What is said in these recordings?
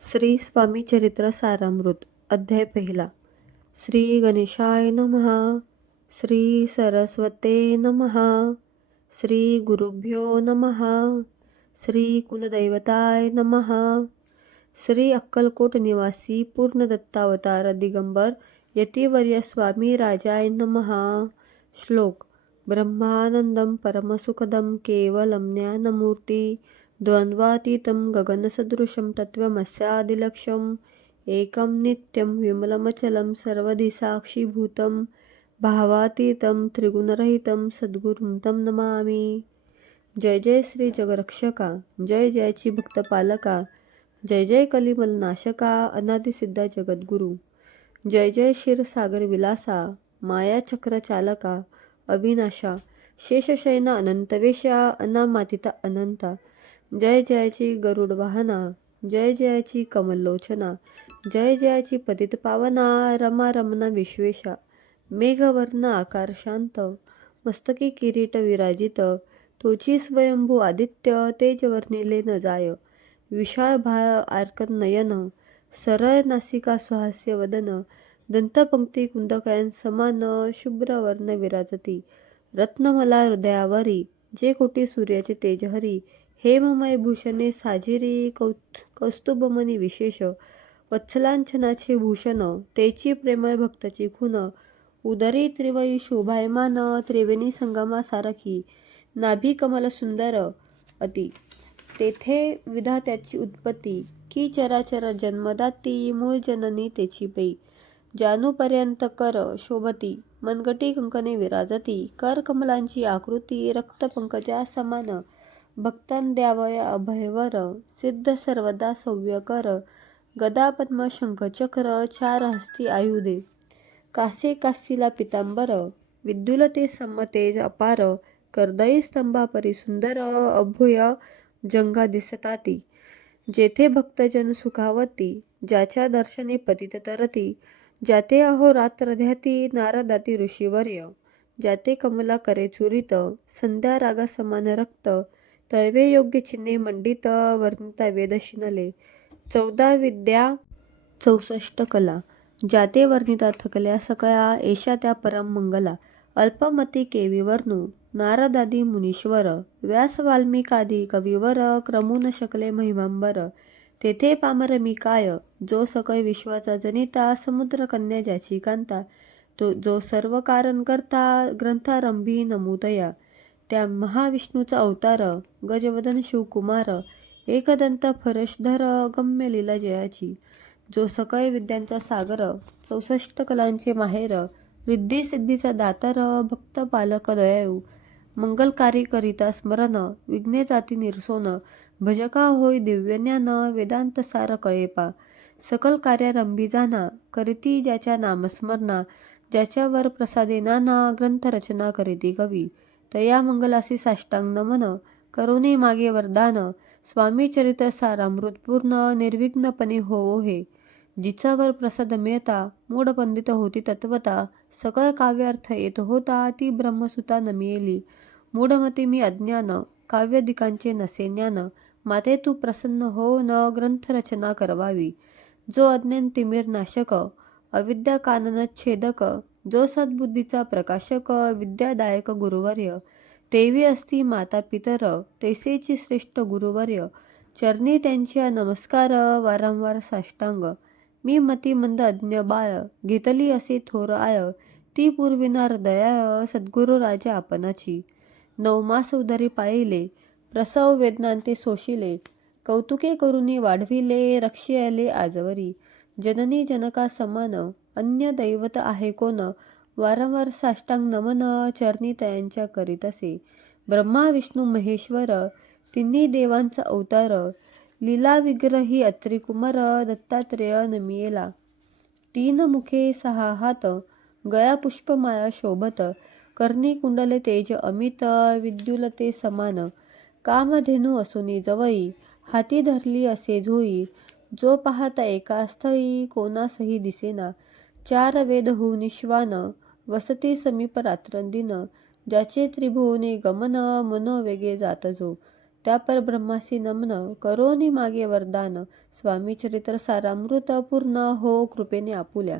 श्री स्वामी चरित्र सारामृत अध्याय पहिला. श्री गणेशाय नमः श्री सरस्वते नमः श्री गुरुभ्यो नमः श्री कुलदैवताय नमः श्री अक्कलकोट निवासी पूर्ण दत्तावतार दिगंबर यतिवर्य स्वामी राजाय नमः. श्लोक ब्रह्मानंदम परमसुखदं केवलम ज्ञानमूर्ती द्वन्द्वातीतं गगनसदृशं तत्त्वमस्यादिलक्ष्यम् एकं नित्यं विमलमचलं सर्वदिसाक्षीभूतं भावातीतं त्रिगुणरहितं सद्गुरुं तं नमामि। जय जय श्री जगरक्षका जय जयची भक्तपालका जय जय कलिमलनाशका अनादिसिद्धा जगद्गुरु। जय जय क्षीरसागर विलासा मायाचक्रचालका अविनाशा शेषशयना अनंतवेशा अनामातिता अनंता जय जयाची गरुड वाहना जय जयाची कमललोचना जय जयाची पतित पावना रमा रमना विश्वेशा मेघवर्ण आकार शांत मस्तकी किरीट विराजित तोची स्वयंभू आदित्य तेजवर्णिले न जाय विशाळ भा आर्कन नयन सरळ नासिका सुहास्य वदन दंतपंक्ती कुंदकयन समान शुभ्रवर्ण विराजती रत्नमला हृदयावरी जे कोटी सूर्याचे तेजहरी हेममय भूषणे साजिरी कौ कौस्तुभमनी विशेष वत्सलांछनाचे भूषण तेची प्रेमळ भक्ताची खून उदरी त्रिवयी शोभायमान त्रिवेणी संगमा सारखी नाभी कमल सुंदर अति. तेथे विधात्याची उत्पत्ती की चराचर जन्मदाती मूळ जननी तेची पै. जानूपर्यंत कर शोभती मनगटी कंकणे विराजती कर कमलांची आकृती रक्तपंकजा समान भक्तान द्यावय अभयवर सिद्ध सर्वदा सौव्यकर गदा पद्म शंखचक्र चार हस्ती आयुधे. कासे कासीला पितांबर विद्युलते समतेज अपार. कर्दयी स्तंभापरी सुंदर अभूय जंगा दिसताती. जेथे भक्तजन सुखावती ज्याच्या दर्शने पतित तरती. ज्याते अहो रात्र ध्याती नारदाती ऋषीवर्य. ज्याते कमला करे चुरित संध्या रागा समान रक्त. तळवे योग्य चिन्हे मंडित वर्णिता वेदशिनले चौदा विद्या चौसष्ट कला. जाते वर्णिता थकल्या सकळा एषा त्या परम मंगला. अल्पमती केवी वर्णू नारदादी मुनीश्वर. व्यास वाल्मिकादी कविवर क्रमून शकले महिमांबर. तेथे पामर मी काय जो सकळ विश्वाचा जनिता समुद्र कन्या ज्याची कांता. तो जो सर्व कारण करता ग्रंथारंभी नमुदया. त्या महाविष्णूचा अवतार गजवदन शिवकुमार एकदंत फरशधर गम्य लीला जयाची जो सकळ विद्यांचा सागर चौसष्ट कलांचे माहेर रिद्धी सिद्धीचा दातार भक्त पालक दयाळू मंगलकारी करिता स्मरण विघ्ने जाती निरसोन भजका होय दिव्यज्ञान वेदांत सार कळेपा सकल कार्यारंभी जाना करीती ज्याच्या नामस्मरणा ज्याच्यावर प्रसादे नाना ग्रंथ रचना करीती कवी. तया मंगलासी साष्टांग नमन. करुणे मागे वरदान. स्वामी चरित्र सारामृत पूर्ण निर्विघ्नपणे होवो हे जिचावर प्रसाद मिळता मूढ पंडित होती तत्वता. सकळ काव्यार्थ येत होता ती ब्रह्मसुता नमियेली. मूढमती मी अज्ञान काव्यदिकांचे नसे ज्ञान. माते तू प्रसन्न हो न ग्रंथरचना करवावी. जो अज्ञान तिमिर नाशक अविद्या कानन छेदक जो सद्बुद्धीचा प्रकाशक विद्यादायक गुरुवर्य तेवी असती माता पितर तेसेची श्रेष्ठ गुरुवर्य चरणी त्यांच्या नमस्कार वारंवार साष्टांग. मी मती मंद अज्ञ बाळ घेतली असे थोर आय ती पूर्विनार दया सद्गुरु राजा आपणाची. नवमास उदरी पाळिले प्रसव वेदनांते सोशिले कौतुके करुनी वाढविले रक्षियाले आजवरी. जननी जनका समान अन्य दैवत आहे कोण? वारंवार साष्टांग नमन चरणी तयांच्या करीत असे. ब्रह्मा विष्णू महेश्वर तिन्ही देवांचा अवतार लीला विग्रही अत्रिकुमार दत्तात्रेय नमियेला. तीन मुखे सहा हात गया पुष्पमाया शोभत कर्णी कुंडले तेज अमित विद्युलते समान. कामधेनू असुनी जवई हाती धरली असे झोई. जो पाहता एका स्थळी कोणासही दिसेना. चार वेद होऊन श्वान वसती समीप रात्रंदिन ज्याचे त्रिभुवने गमन मनो वेगे जात जो त्या परब्रह्मासी नमन करोनी मागे वरदान स्वामी चरित्र सारामृत पूर्ण हो कृपेने आपुल्या.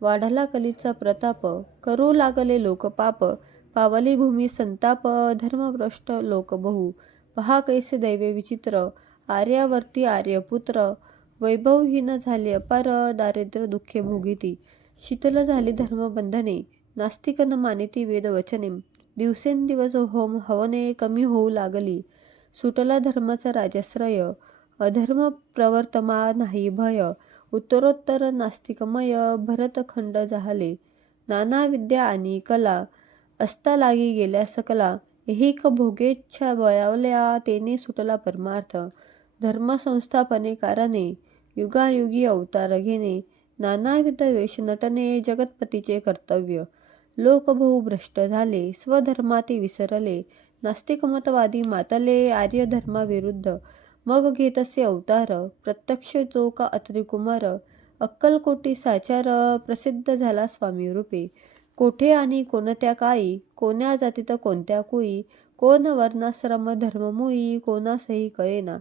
वाढला कलीचा प्रताप करू लागले लोकपाप पावली भूमी संताप धर्मभ्रष्ट लोक बहु. पहा कैसे दैवे विचित्र आर्यावर्ती आर्यपुत्र वैभवहीन झाले अपार दारिद्र्य दुःखे भोगिती. शीतल झाली धर्मबंधने. नास्तिक न मानिती वेदवचने. दिवसेंदिवस होम हवने कमी होऊ लागली. सुटला धर्माचा राजाश्रय. अधर्म प्रवर्तमा नाही भय. उत्तरोत्तर नास्तिकमय भरतखंड झाले. नाना विद्या आणि कला असता लागी गेल्या सकला. एक भोगेच्छा बळावल्या तेने सुटला परमार्थ. धर्मसंस्थापने कारणे. युगायुगी अवतार घेणे. नानाविध वेश नटने जगतपतीचे कर्तव्य. लोकभू भ्रष्ट झाले स्वधर्माती विसरले नास्तिकमतवादी मातले आर्यधर्माविरुद्ध. मग घेतसे अवतार प्रत्यक्ष चोका अत्रिकुमार अक्कलकोटी साचार प्रसिद्ध झाला स्वामी रूपे. कोठे आणि कोणत्या काळी कोण्या जातीत कोणत्या कुई कोण वर्णाश्रम धर्ममुई कोणासही कळेना.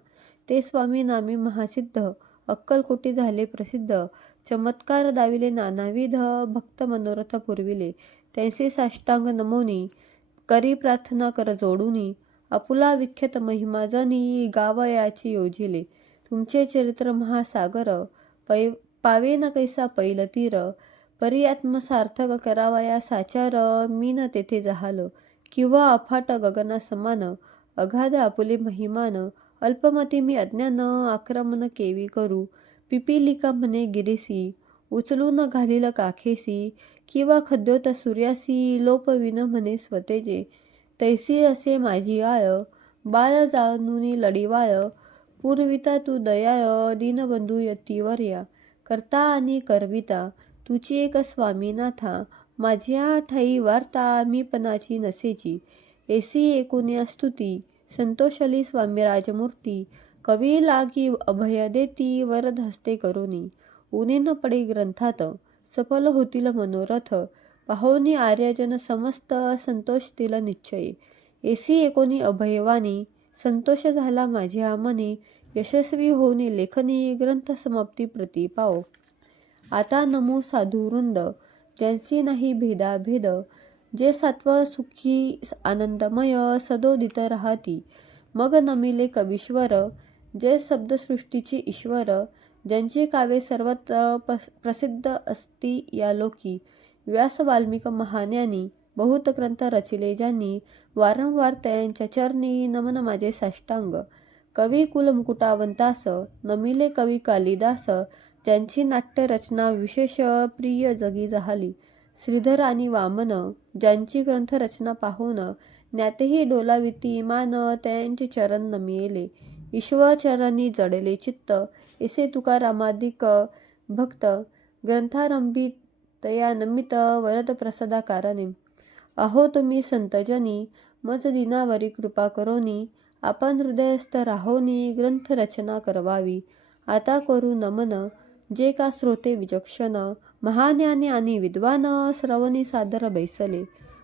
ते स्वामी नामी महासिद्ध. अक्कलकोटी झाले प्रसिद्ध. चमत्कार दाविले नानाविध भक्त मनोरथ पुरविले. त्यांचे साष्टांग नमोनी. करी प्रार्थना कर जोडूनी. आपुला विख्यात महिमाजनी गावयाची योजिले. तुमचे चरित्र महासागर. पै पावे न कैसा पैल तीर. परी आत्मसार्थक करावया साचार. मी न तेथे जहाल. किंवा अफाट गगना समान. अगाध आपुले महिमान. अल्पमती मी अज्ञान आक्रमण केवी करू. पिपिलिका म्हणे गिरीसी उचलून घालील काखेसी. किंवा खद्योत सूर्यासी लोपविन म्हणे स्वतेजे. तैसी असे माझी आय बाळ जाणूनी लढीवाळ पूर्विता तू दयाळ दीनबंधू यतीवर्या. करता आणि करविता तुची एक स्वामीनाथा. माझ्या ठाई वार्ता मी पणाची नसेची. एसी एकुण्या स्तुती. संतोषली स्वामी राजमूर्ती कवी लागी अभय देती वरद हस्ते करोनी उने न पडे ग्रंथात सफल होतील मनोरथ. पाहुनी आर्यजन समस्त संतोष तिला निश्चय. एसी एकोणी अभयवानी संतोष झाला माझ्या मनी. यशस्वी होणे लेखनी ग्रंथ समाप्ती प्रती पाओ आता नमो साधुवृंद ज्यांची नाही भेदाभेद जे सत्व सुखी आनंदमय सदोदित राहती. मग नमिले कवीश्वर जे शब्दसृष्टीची ईश्वर ज्यांची काव्ये सर्वत्र पस- प्रसिद्ध असती या लोकी. व्यास वाल्मिक महान्यानी बहुत ग्रंथ रचिले ज्यांनी वारंवार त्यांच्या चरणी नमन माझे साष्टांग. कवी कुलमुकुटावंतास नमिले कवी कालिदास ज्यांची नाट्यरचना विशेष प्रिय जगी झाली. श्रीधर आणि वामन ज्यांची ग्रंथरचना पाहून ज्ञातेही डोलाविती मान त्यांचे चरण नमिले ईश्वर चरणी जडले चित्त एसे तुकारामादिक भक्त ग्रंथारंभी तया नमित वरद प्रसादा कारणे. अहो तुम्ही संतजनी मज दिनावरी कृपा करोनी आपण हृदयस्थ राहोनी ग्रंथ रचना करवावी. आता करू नमन जे का श्रोते विचक्षण महाज्ञानी आणि विद्वान श्रवणी सादर बैसले.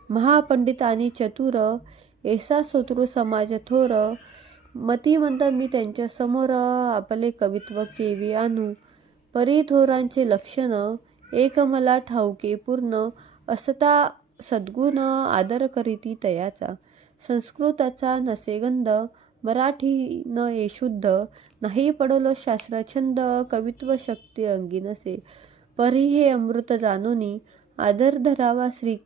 महापंडित आणि चतुर ऐसा शत्रू समाज थोर. मतिवंत मी त्यांच्यासमोर आपले कवित्व केवी आणू. परिथोरांचे लक्षण एक मला ठाऊके पूर्ण. असता सद्गुण आदर करीती तयाचा. संस्कृताचा नसेगंध मराठी न ये शुद्ध नाही पडलो शास्त्रछंद कवित्व शक्ती अंगी नसे. परी हे अमृत जाणोनी आदर धरावा श्री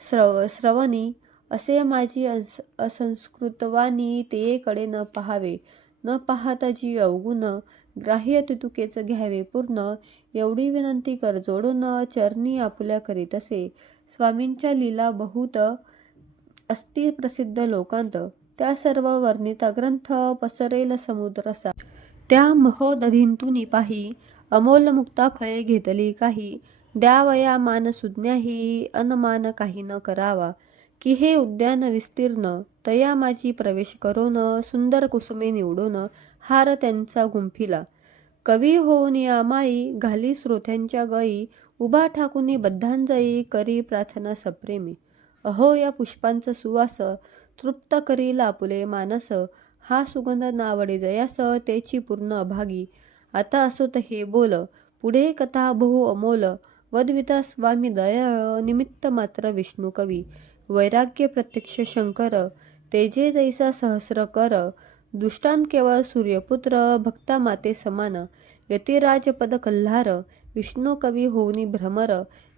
श्रव श्रवणी. असे माझी अस असंस्कृतवाणी तेकडे न पाहावे. न पाहता जी अवगुण ग्राह्य तितुकेच घ्यावे पूर्ण. एवढी विनंती कर जोडून चरणी आपुल्या करीत असे. स्वामींच्या लीला बहुत अस्तिप्रसिद्ध लोकांत. त्या सर्व वर्णिता ग्रंथ पसरेल समुद्रसा त्या महोदधींतून पाही अमोल मुक्ता फळे घेतली काही. द्यावया मान सुज्ञाही अनमान काही न करावा. की हे उद्यान विस्तीर्ण तया माझी प्रवेश करोन सुंदर कुसुमे निवडून हार त्यांचा गुंफिला. कवी होऊन या माळी घाली श्रोत्यांच्या गई उभा ठाकुनी बद्धांजयी करी प्रार्थना सप्रेमी. अहो या पुष्पांचा सुवास तृप्त करील आपुले मानस हा सुगंध नावडे जयास तेची पूर्ण अभागी. आता असोत हे बोल पुढे कथा बहु अमोल वदविता स्वामी दया निमित्त मात्र विष्णू कवी. वैराग्य प्रत्यक्ष शंकर तेजे जैसा सहस्र कर दुष्टान केवळ सूर्यपुत्र भक्ता माते समान. यतिराज पद कल्हार विष्णू कवी होऊनी भ्रमर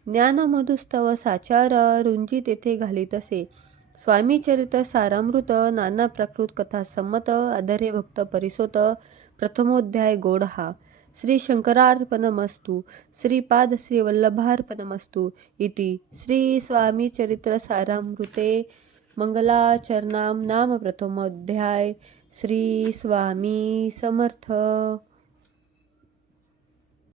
ज्ञान मधुस्तव साचार रुंजी तेथे घालीतसे स्वामीचरित सारामृत नाना प्राकृत कथा संमत आधरे भक्त परिसोत प्रथमोध्याय गोड हा. श्री शंकरार्पणमस्तु श्रीपाद श्रीवल्लभार्पणमस्तु इति श्री स्वामी सारामृते मंगलाचरणाम नाम प्रथमोध्याय. श्री स्वामी समर्थ.